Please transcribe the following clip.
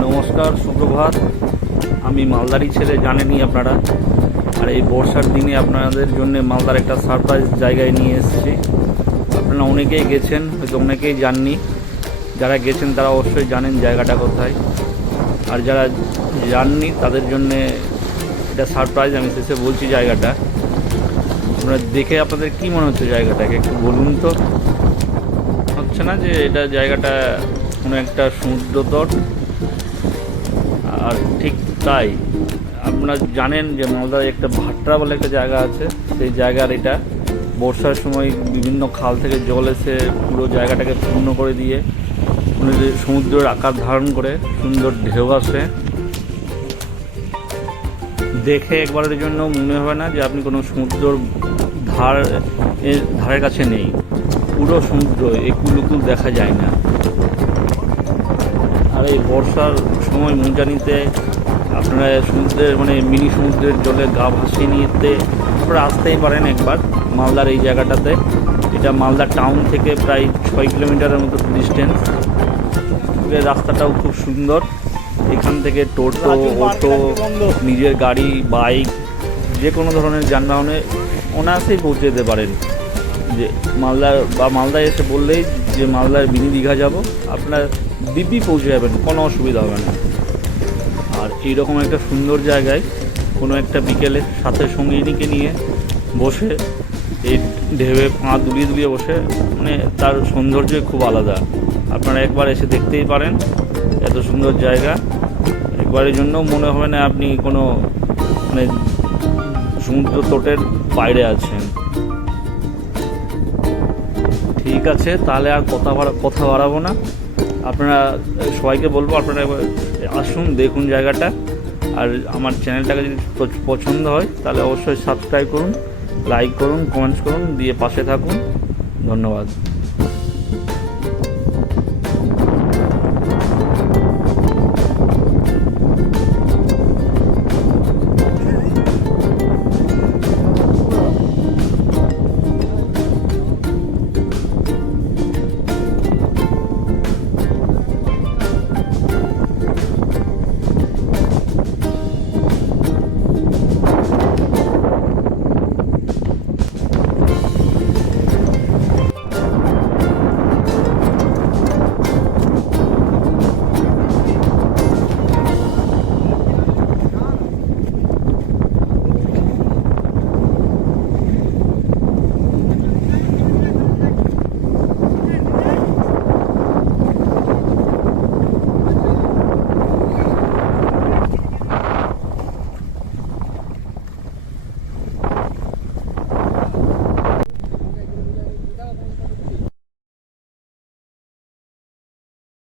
নমস্কার, সুপ্রভাত। আমি মালদারই ছেলে, জানেনই আপনারা। আর এই বর্ষার দিনে আপনাদের জন্য মালদার একটা সারপ্রাইজ জায়গায় নিয়ে এসেছি। আপনারা অনেকেই গেছেন, হয়তো অনেকেই জাননি। যারা গেছেন তারা অবশ্যই জানেন জায়গাটা কোথায়, আর যারা জাননি তাদের জন্যে এটা সারপ্রাইজ। আমি শেষে বলছি জায়গাটা। আপনারা দেখে আপনাদের কী মনে হচ্ছে জায়গাটাকে একটু বলুন তো। হচ্ছে না যে এটা জায়গাটা কোনো একটা সমুদ্র তট? আর ঠিক তাই, আপনারা জানেন যে মালদায় একটা ভাট্রা বলে একটা জায়গা আছে। সেই জায়গার এটা বর্ষার সময় বিভিন্ন খাল থেকে জল এসে পুরো জায়গাটাকে পূর্ণ করে দিয়ে সমুদ্রের আকার ধারণ করে সুন্দর ঢেউ আসে। দেখে একবারের জন্য মনে হবে না যে আপনি কোনো সমুদ্রর ধারের কাছে নেই। পুরো সমুদ্র একুল উকুল দেখা যায় না। আর এই বর্ষার সময় মজা নিতে আপনারা সমুদ্রের মিনি সমুদ্রের জলে গা ভাসিয়ে নিতে আপনারা আসতেই পারেন একবার মালদার এই জায়গাটাতে। এটা মালদা টাউন থেকে প্রায় 6 কিলোমিটারের মতো ডিস্টেন্স। রাস্তাটাও খুব সুন্দর। এখান থেকে টোটো, অটো, নিজের গাড়ি, বাইক, যে কোনো ধরনের যানবাহনে অনায়াসেই পৌঁছে যেতে পারেন। যে মালদায় এসে বললেই যে মালদার মিনি দীঘা যাব, আপনার দিব্যি পৌঁছে যাবেন, কোনো অসুবিধা হবে না। আর এইরকম একটা সুন্দর জায়গায় কোনো একটা বিকেলে সাথে সঙ্গিনীকে নিয়ে বসে এই ঢেউয়ে পা দুলিয়ে দুলিয়ে বসে, তার সৌন্দর্যই খুব আলাদা। আপনারা একবার এসে দেখতেই পারেন। এত সুন্দর জায়গা, একবারের জন্য মনে হবে না আপনি কোনো সমুদ্র তটের বাইরে আছেন। ঠিক আছে, তাহলে আর কথা বাড়াবো না। আপনারা সবাইকে বলবো আপনারা আসুন, দেখুন জায়গাটা। আর আমার চ্যানেলটাকে যদি পছন্দ হয় তাহলে অবশ্যই সাবস্ক্রাইব করুন, লাইক করুন, কমেন্টস করুন, দিয়ে পাশে থাকুন। ধন্যবাদ।